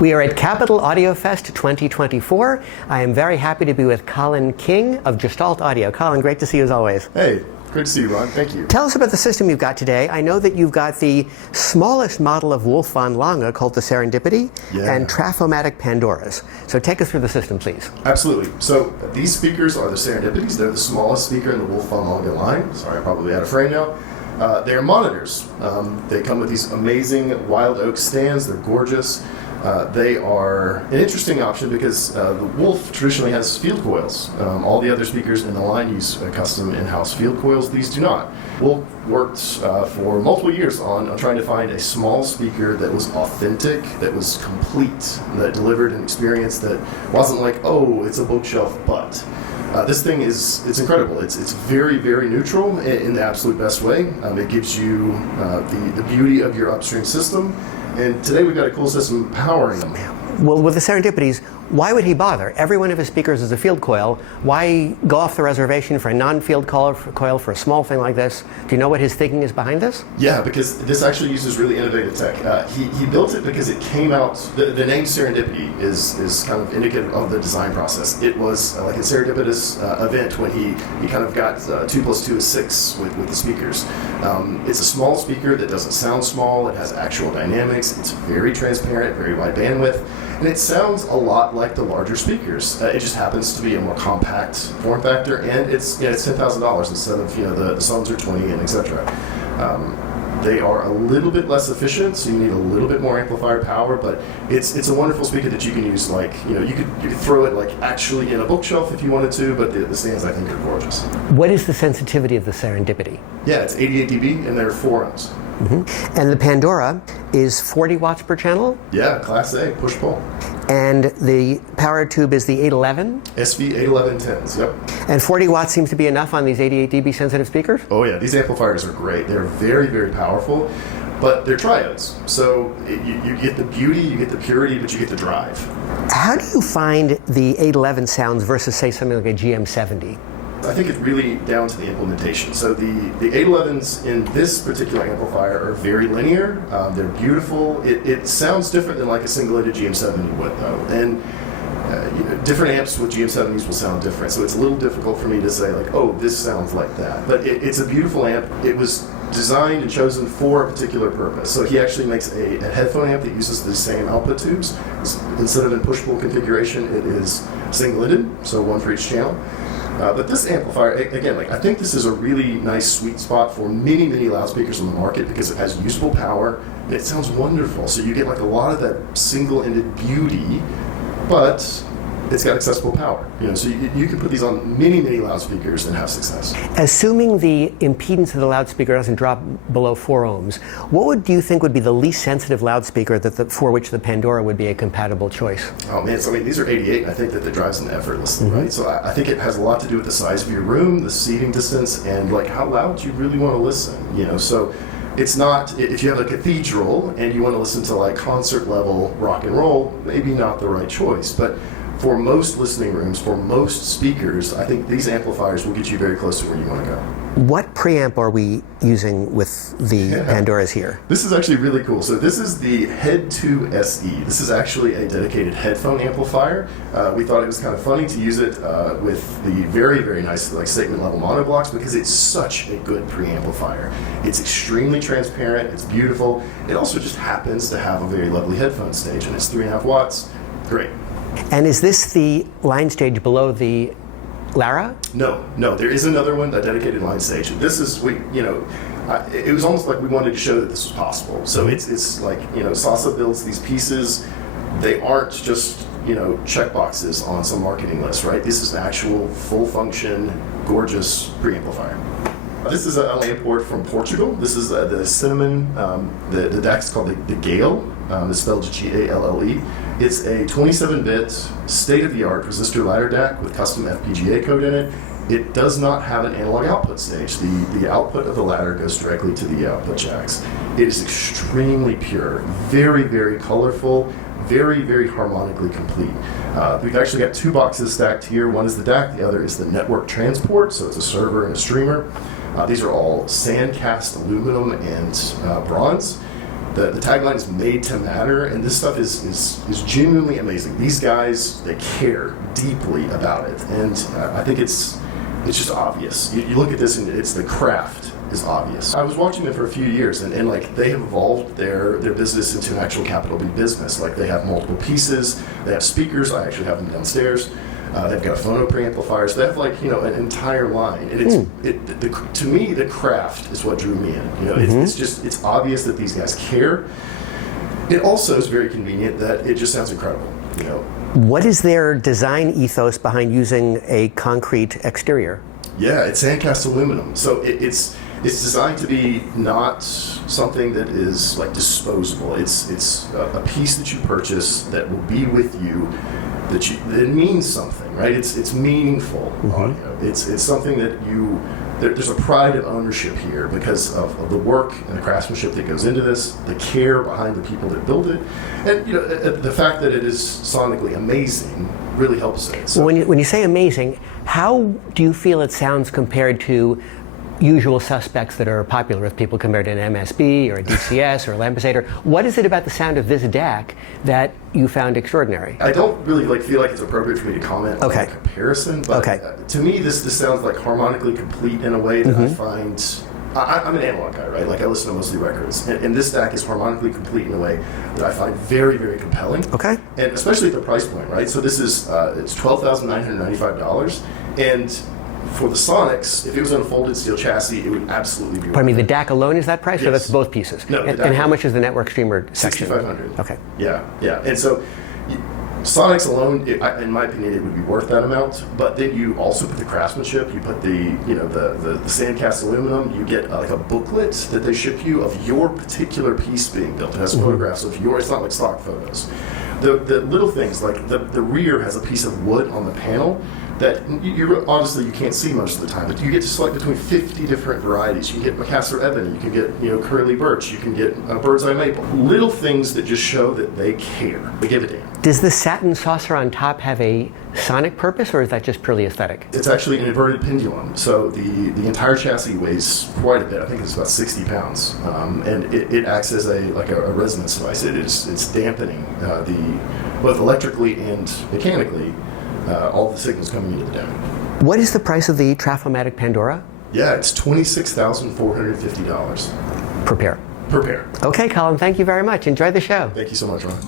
We are at Capital Audio Fest 2024. I am very happy to be with Colin King of Gestalt Audio. Colin, great to see you as always. Hey, good to see you, Ron. Thank you. Tell us about the system you've got today. I know that you've got the smallest model of Wolf von Lange called the Serendipity and Trafomatic Pandoras. So take us through the system, please. Absolutely. So these speakers are the Serendipities. They're the smallest speaker in the Wolf von Lange line. Sorry, I probably out of frame now. They're monitors. They come with these amazing wild oak stands. They're gorgeous. They are an interesting option because the Wolf traditionally has field coils. All the other speakers in the line use custom in-house field coils. These do not. Wolf worked for multiple years on trying to find a small speaker that was authentic, that was complete, that delivered an experience that wasn't like, oh, it's a bookshelf, but. This thing it's incredible. It's very, very neutral in the absolute best way. It gives you the beauty of your upstream system. And today we've got a cool system powering them. Well, with the Serendipities, why would he bother? Every one of his speakers is a field coil. Why go off the reservation for a non-field coil for a small thing like this? Do you know what his thinking is behind this? Yeah, because this actually uses really innovative tech. He built it because it came out, the name Serendipity is kind of indicative of the design process. It was like a serendipitous event when he kind of got 2 + 2 is 6 with the speakers. It's a small speaker that doesn't sound small. It has actual dynamics. It's very transparent, very wide bandwidth. And it sounds a lot like the larger speakers. It just happens to be a more compact form factor, and it's $10,000 instead of the Sonos are 20 and etc. They are a little bit less efficient, so you need a little bit more amplifier power. But it's a wonderful speaker that you can use you could throw it like actually in a bookshelf if you wanted to. But the stands I think are gorgeous. What is the sensitivity of the Serendipity? Yeah, it's 88 dB, and they're 4 ohms. Mm-hmm. And the Pandora is 40 watts per channel? Yeah, Class A, push-pull. And the power tube is the 811? SV 81110s, yep. And 40 watts seems to be enough on these 88 dB sensitive speakers? Oh yeah, these amplifiers are great. They're very, very powerful, but they're triodes. So you get the beauty, you get the purity, but you get the drive. How do you find the 811 sounds versus, say, something like a GM70? I think it's really down to the implementation. So the 811s in this particular amplifier are very linear. They're beautiful. It sounds different than like a single-ended GM70 would, though. And different amps with GM70s will sound different. So it's a little difficult for me to say like, oh, this sounds like that. But it's a beautiful amp. It was designed and chosen for a particular purpose. So he actually makes a headphone amp that uses the same output tubes. Instead of in push-pull configuration, it is single-ended, so one for each channel. But this amplifier, again, I think this is a really nice sweet spot for many, many loudspeakers on the market because it has usable power and it sounds wonderful. So you get a lot of that single-ended beauty, but it's got accessible power. So you can put these on many, many loudspeakers and have success. Assuming the impedance of the loudspeaker doesn't drop below 4 ohms, what do you think would be the least sensitive loudspeaker for which the Pandora would be a compatible choice? Oh man, so these are 88, and I think that drives them effortlessly, right? So I think it has a lot to do with the size of your room, the seating distance, and how loud you really want to listen. So it's not, if you have a cathedral and you want to listen to concert level rock and roll, maybe not the right choice. But for most listening rooms, for most speakers, I think these amplifiers will get you very close to where you want to go. What preamp are we using with the Pandoras here? This is actually really cool. So this is the Head 2 SE. This is actually a dedicated headphone amplifier. We thought it was kind of funny to use it with the very, very nice segment level monoblocks because it's such a good preamplifier. It's extremely transparent. It's beautiful. It also just happens to have a very lovely headphone stage, and it's 3.5 watts. Great. And is this the line stage below the Lara? No. There is another one, a dedicated line stage. This is it was almost like we wanted to show that this was possible. So it's Sasa builds these pieces. They aren't just check boxes on some marketing list, right? This is an actual full function, gorgeous preamplifier. This is an import from Portugal. This is the Cinnamon. The DAC is called the Gale. It's spelled G-A-L-L-E. It's a 27-bit, state-of-the-art resistor ladder DAC with custom FPGA code in it. It does not have an analog output stage. The output of the ladder goes directly to the output jacks. It is extremely pure, very, very colorful, very, very harmonically complete. We've actually got 2 boxes stacked here. One is the DAC, the other is the network transport, so it's a server and a streamer. These are all sand-cast aluminum and bronze. The tagline is "Made to Matter," and this stuff is genuinely amazing. These guys, they care deeply about it, and I think it's just obvious. You look at this, and it's the craft is obvious. I was watching them for a few years, and like they have evolved their business into an actual capital B business. Like they have multiple pieces, they have speakers. I actually have them downstairs. They've got a phono preamplifier, so they have like an entire line. And to me, the craft is what drew me in. It's obvious that these guys care. It also is very convenient that it just sounds incredible. What is their design ethos behind using a concrete exterior? Yeah, it's sandcast aluminum, so it's designed to be not something that is like disposable. It's a piece that you purchase that will be with you. That it means something, right? It's meaningful audio. It's something that there's a pride of ownership here because of the work and the craftsmanship that goes into this, the care behind the people that build it, and the fact that it is sonically amazing really helps it. So when you say amazing, how do you feel it sounds compared to usual suspects that are popular with people compared to an MSB or a DCS or a Lampesator? What is it about the sound of this DAC that you found extraordinary? I don't really feel like it's appropriate for me to comment on the comparison, but to me this sounds like harmonically complete in a way that I find. I'm an analog guy, right? Like I listen to mostly records, and this DAC is harmonically complete in a way that I find very, very compelling. Okay. And especially at the price point, right? So this is it's $12,995, and for the Sonics, if it was on a folded steel chassis, it would absolutely be. Pardon me, the DAC alone is that price, or that's both pieces? No, and how much is the network streamer section? $6,500. Okay. Yeah, and so Sonics alone, in my opinion, it would be worth that amount. But then you also put the craftsmanship, you put the sandcast aluminum, you get like a booklet that they ship you of your particular piece being built. It has photographs of yours. It's not like stock photos. The little things like the rear has a piece of wood on the panel that honestly you can't see most of the time, but you get to select between 50 different varieties. You can get Macassar ebony, you can get curly birch, you can get bird's eye maple. Little things that just show that they care. They give a damn. Does the satin saucer on top have a sonic purpose, or is that just purely aesthetic? It's actually an inverted pendulum, so the entire chassis weighs quite a bit. I think it's about 60 pounds, and it acts as a resonance device. It's dampening both electrically and mechanically. All the signals coming into the DAC. What is the price of the Trafomatic Pandora? Yeah, it's $26,450. Per pair. Per pair. Okay, Colin, thank you very much. Enjoy the show. Thank you so much, Ron.